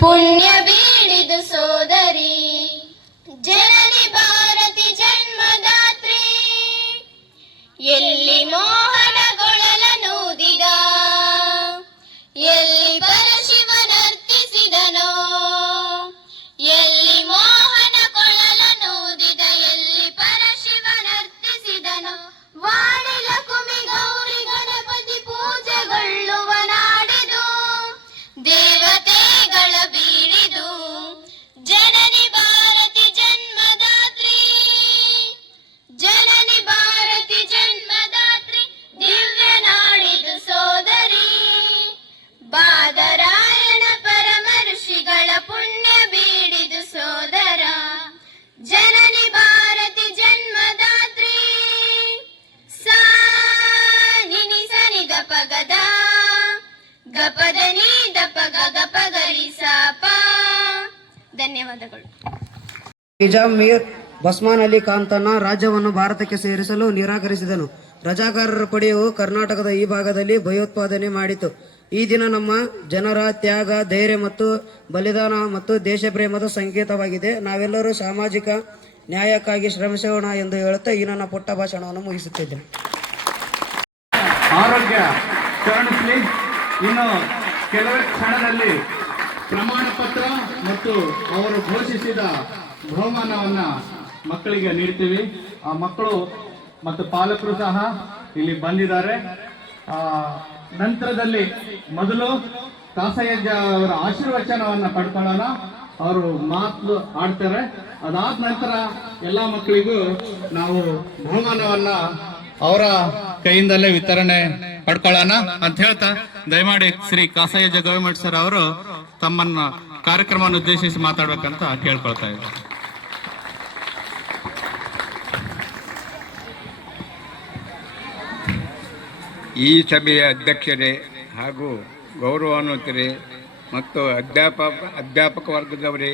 ಪುಣ್ಯ ಬೀಳಿದು ಸೋದರಿ ಜನನಿ ನಿಜಾಮ್ ಮೀರ್ ಬಸ್ಮಾನ್ ಅಲಿ ಖಾನ್ ರಾಜ್ಯವನ್ನು ಭಾರತಕ್ಕೆ ಸೇರಿಸಲು ನಿರಾಕರಿಸಿದನು. ರಜಾಕಾರರ ಪಡೆಯು ಕರ್ನಾಟಕದ ಈ ಭಾಗದಲ್ಲಿ ಭಯೋತ್ಪಾದನೆ ಮಾಡಿತು. ಈ ದಿನ ನಮ್ಮ ಜನರ ತ್ಯಾಗ, ಧೈರ್ಯ ಮತ್ತು ಬಲಿದಾನ ಮತ್ತು ದೇಶ ಪ್ರೇಮದ ಸಂಕೇತವಾಗಿದೆ. ನಾವೆಲ್ಲರೂ ಸಾಮಾಜಿಕ ನ್ಯಾಯಕ್ಕಾಗಿ ಶ್ರಮಿಸೋಣ ಎಂದು ಹೇಳುತ್ತಾ ಈ ನನ್ನ ಪುಟ್ಟ ಭಾಷಣವನ್ನು ಮುಗಿಸುತ್ತಿದ್ದೇನೆ. ಆರೋಗ್ಯ ಇನ್ನು ಕೆಲವೇ ಕ್ಷಣದಲ್ಲಿ ಪ್ರಮಾಣ ಪತ್ರ ಮತ್ತು ಅವರು ಘೋಷಿಸಿದ ಬಹುಮಾನವನ್ನ ಮಕ್ಕಳಿಗೆ ನೀಡ್ತೀವಿ. ಆ ಮಕ್ಕಳು ಮತ್ತು ಪಾಲಕರು ಸಹ ಇಲ್ಲಿ ಬಂದಿದ್ದಾರೆ. ಆ, ನಂತರದಲ್ಲಿ ಮೊದಲು ದಾಸಯ್ಯ ಅವರ ಆಶೀರ್ವಚನವನ್ನ ಪಡ್ಕೊಳ್ಳೋಣ. ಅವರು ಮಾತು ಆಡ್ತಾರೆ. ಅದಾದ ನಂತರ ಎಲ್ಲ ಮಕ್ಕಳಿಗೂ ನಾವು ಬಹುಮಾನವನ್ನ ಅವರ ಕೈಯಿಂದಲೇ ವಿತರಣೆ ಪಡ್ಕೊಳ್ಳೋಣ ಅಂತ ಹೇಳ್ತಾ ದಯಮಾಡಿ ಶ್ರೀ ಕಾಸಯ್ಯ ಗೌರ್ಮೆಂಟ್ ಸರ್ ಅವರು ತಮ್ಮನ್ನ ಕಾರ್ಯಕ್ರಮವನ್ನು ಉದ್ದೇಶಿಸಿ ಮಾತಾಡ್ಬೇಕಂತ ಕೇಳ್ಕೊಳ್ತಾ ಇದ್ದಾರೆ ಈ ಸಭೆಯ ಅಧ್ಯಕ್ಷರೇ ಹಾಗೂ ಗೌರವಾನ್ವಿತರೇ ಮತ್ತು ಅಧ್ಯಾಪಕ ಅಧ್ಯಾಪಕ ವರ್ಗದವರೇ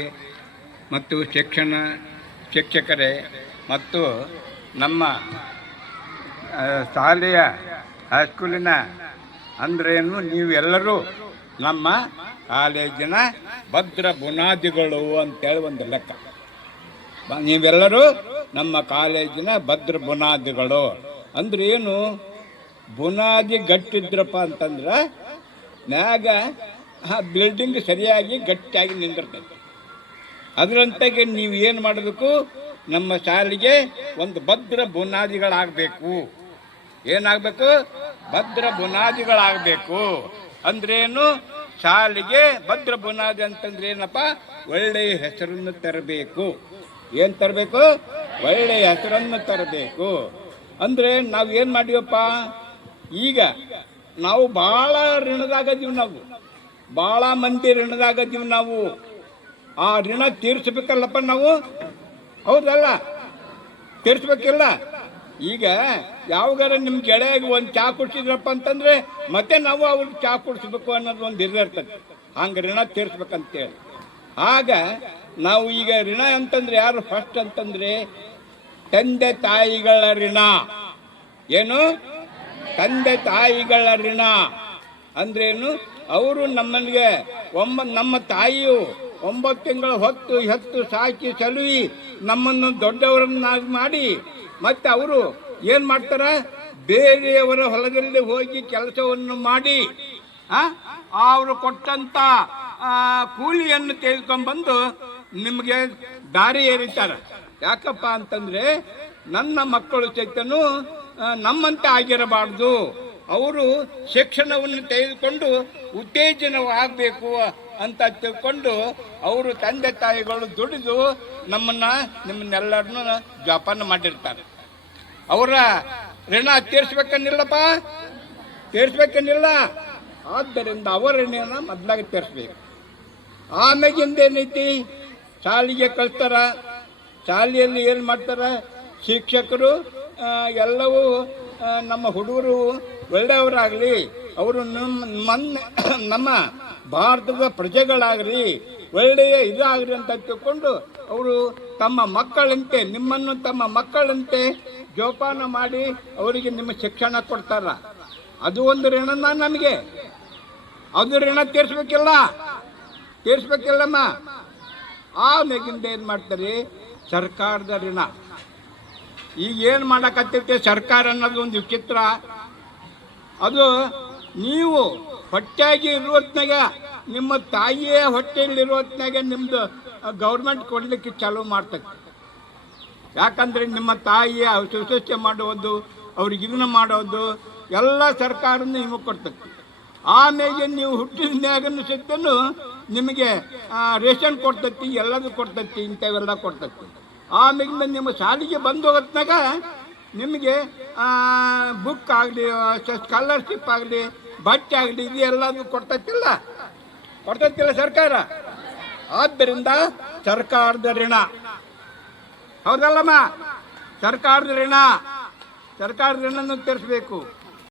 ಮತ್ತು ಶಿಕ್ಷಣ ಶಿಕ್ಷಕರೇ ಮತ್ತು ನಮ್ಮ ಶಾಲೆಯ ಹೈಸ್ಕೂಲಿನ ಅಂದ್ರೇನು ನೀವೆಲ್ಲರೂ ನಮ್ಮ ಕಾಲೇಜಿನ ಭದ್ರ ಬುನಾದಿಗಳು ಅಂತೇಳಿ ಒಂದು ಲೆಕ್ಕ. ನೀವೆಲ್ಲರೂ ನಮ್ಮ ಕಾಲೇಜಿನ ಭದ್ರ ಬುನಾದಿಗಳು. ಅಂದ್ರೆ ಏನು? ಬುನಾದಿ ಗಟ್ಟಿದ್ರಪ್ಪ ಅಂತಂದ್ರೆ ಮ್ಯಾಗ ಆ ಬಿಲ್ಡಿಂಗ್ ಸರಿಯಾಗಿ ಗಟ್ಟಿಯಾಗಿ ನಿಂದಿರ್ತೈತೆ. ಅದರಂತೆಗೆ ನೀವು ಏನು ಮಾಡಬೇಕು ನಮ್ಮ ಶಾಲೆಗೆ ಒಂದು ಭದ್ರ ಬುನಾದಿಗಳಾಗಬೇಕು. ಏನಾಗಬೇಕು? ಭದ್ರ ಬುನಾದಿಗಳಾಗಬೇಕು. ಅಂದ್ರೇನು? ಶಾಲೆಗೆ ಭದ್ರ ಬುನಾದಿ ಅಂತಂದ್ರೆ ಏನಪ್ಪ? ಒಳ್ಳೆಯ ಹೆಸರನ್ನು ತರಬೇಕು. ಏನು ತರಬೇಕು? ಒಳ್ಳೆಯ ಹೆಸರನ್ನು ತರಬೇಕು. ಅಂದ್ರೆ ನಾವು ಏನು ಮಾಡಿವಪ್ಪ? ಈಗ ನಾವು ಭಾಳ ಋಣದಾಗದೀವಿ ನಾವು. ಭಾಳ ಮಂದಿ ಋಣದಾಗದೀವಿ ನಾವು. ಆ ಋಣ ತೀರಿಸ್ಬೇಕಲ್ಲಪ್ಪ ನಾವು? ಹೌದಲ್ಲ? ತೀರಿಸ್ಬೇಕಿಲ್ಲ? ಈಗ ಯಾವಾಗಾರ ನಿಮ್ಮ ಗೆಳೆಯಾಗಿ ಒಂದು ಚಾ ಕುಡಿಸಿದ್ರಪ್ಪ ಅಂತಂದ್ರೆ ಮತ್ತೆ ನಾವು ಅವ್ರಿಗೆ ಚಾ ಕುಡಿಸ್ಬೇಕು ಅನ್ನೋದು ಒಂದು ಇರ್ತದೆ. ಹಂಗೆ ಋಣ ತೀರಿಸ್ಬೇಕಂತೇಳಿ. ಆಗ ನಾವು ಈಗ ಋಣ ಅಂತಂದ್ರೆ ಯಾರು ಫಸ್ಟ್ ಅಂತಂದ್ರೆ ತಂದೆ ತಾಯಿಗಳ ಋಣ. ಏನು? ತಂದೆ ತಾಯಿಗಳ ಋಣ. ಅಂದ್ರೇನು ಅವರು ನಮ್ಮನಿಗೆ ಒಮ್ಮ ನಮ್ಮ ತಾಯಿಯು ಒಂಬತ್ತು ತಿಂಗಳ ಹೊತ್ತು ಹೆತ್ತು ಸಾಕಿ ಸಲುವಿ ನಮ್ಮನ್ನು ದೊಡ್ಡವರನ್ನಾಗಿ ಮಾಡಿ ಮತ್ತೆ ಅವರು ಏನು ಮಾಡ್ತಾರ? ಬೇರೆಯವರ ಹೊಲದಲ್ಲಿ ಹೋಗಿ ಕೆಲಸವನ್ನು ಮಾಡಿ ಅವರು ಕೊಟ್ಟಂತ ಕೂಲಿಯನ್ನು ತೆಗೆದುಕೊಂಡ್ಬಂದು ನಿಮಗೆ ದಾರಿ ಏರಿತಾರೆ ಯಾಕಪ್ಪ ಅಂತಂದ್ರೆ ನನ್ನ ಮಕ್ಕಳು ಆ, ನಮ್ಮಂತೆ ಆಗಿರಬಾರ್ದು. ಅವರು ಶಿಕ್ಷಣವನ್ನು ತೆಗೆದುಕೊಂಡು ಉತ್ತೇಜನವಾಗಬೇಕು ಅಂತ ತಿಳ್ಕೊಂಡು ಅವರು ತಂದೆ ತಾಯಿಗಳು ದುಡಿದು ನಮ್ಮನ್ನ ನಿಮ್ಮನ್ನೆಲ್ಲರನ್ನು ಜೋಪಾನ ಮಾಡಿರ್ತಾರೆ. ಅವರ ಋಣ ತೀರಿಸ್ಬೇಕನ್ನಿಲ್ಲಪ್ಪ? ತೀರಿಸ್ಬೇಕನ್ನಿಲ್ಲ? ಆದ್ದರಿಂದ ಅವರ ಋಣನ ಮೊದಲಾಗಿ ತೀರಿಸ್ಬೇಕು. ಆಮ್ಯಾಗಿಂದ ಏನೈತಿ? ಶಾಲೆಗೆ ಕಳಿಸ್ತಾರ? ಶಾಲೆಯಲ್ಲಿ ಏನು ಮಾಡ್ತಾರೆ? ಶಿಕ್ಷಕರು ಎಲ್ಲವೂ ನಮ್ಮ ಹುಡುಗರು ಒಳ್ಳೆಯವರಾಗಲಿ, ಅವರು ನಮ್ಮ ನಮ್ಮ ಭಾರತದ ಪ್ರಜೆಗಳಾಗಲಿ ಒಳ್ಳೆಯ ಇದಾಗಲಿ ಅಂತ ತಿಳ್ಕೊಂಡು ಅವರು ತಮ್ಮ ಮಕ್ಕಳಂತೆ, ನಿಮ್ಮನ್ನು ತಮ್ಮ ಮಕ್ಕಳಂತೆ ಜೋಪಾನ ಮಾಡಿ ಅವರಿಗೆ ನಿಮ್ಮ ಶಿಕ್ಷಣ ಕೊಡ್ತಾರ. ಅದು ಒಂದು ಋಣನ ನಮಗೆ. ಅದು ಋಣ ತೀರಿಸ್ಬೇಕಿಲ್ಲ. ತೀರಿಸ್ಬೇಕಿಲ್ಲಮ್ಮ. ನೆಗಿಂದ ಏನು ಮಾಡ್ತಾರೆ? ಸರ್ಕಾರದ ಋಣ. ಈಗ ಏನು ಮಾಡಕತ್ತಿರ್ತೀವಿ ಸರ್ಕಾರ ಅನ್ನೋದು ಒಂದು ವಿಚಿತ್ರ. ಅದು ನೀವು ಹೊಟ್ಟೆಯಾಗಿ ಇರುವತ್ನಾಗ ನಿಮ್ಮ ತಾಯಿಯೇ ಹೊಟ್ಟೆಯಲ್ಲಿರುವತ್ನಾಗ ನಿಮ್ದು ಗೌರ್ಮೆಂಟ್ ಕೊಡ್ಲಿಕ್ಕೆ ಚಾಲೂ ಮಾಡ್ತದೆ. ಯಾಕಂದ್ರೆ ನಿಮ್ಮ ತಾಯಿಯ ಶುಶ್ರೂಷೆ ಮಾಡುವುದು ಅವ್ರಿಗೆ ಇದನ್ನ ಮಾಡೋದು, ಎಲ್ಲ ಸರ್ಕಾರನೂ ನಿಮಗೆ ಕೊಡ್ತದೆ. ಆಮೇಲೆ ನೀವು ಹುಟ್ಟಿದ ಮ್ಯಾಗನ್ನು ನಿಮಗೆ ರೇಷನ್ ಕೊಡ್ತತಿ, ಎಲ್ಲದು ಕೊಡ್ತತಿ, ಇಂಥವೆಲ್ಲ ಕೊಡ್ತೈತಿ. ಆಮೇಲಿಂದ ನಿಮ್ಮ ಶಾಲೆಗೆ ಬಂದು ಹೊತ್ನಾಗ ನಿಮಗೆ ಬುಕ್ ಆಗಲಿ ಸ್ಕಾಲರ್ಶಿಪ್ ಆಗಲಿ, ಬಟ್ಟೆ ಆಗಲಿ ಇದು ಎಲ್ಲದೂ ಕೊಡ್ತೈತಿಲ್ಲ? ಕೊಡ್ತೈತಿಲ್ಲ ಸರ್ಕಾರ? ಆದ್ದರಿಂದ ಸರ್ಕಾರದ ಋಣ. ಹೌದಲ್ಲಮ್ಮ? ಸರ್ಕಾರದ ಋಣ. ಸರ್ಕಾರದ ಋಣನ್ನು ತೀರಿಸಬೇಕು.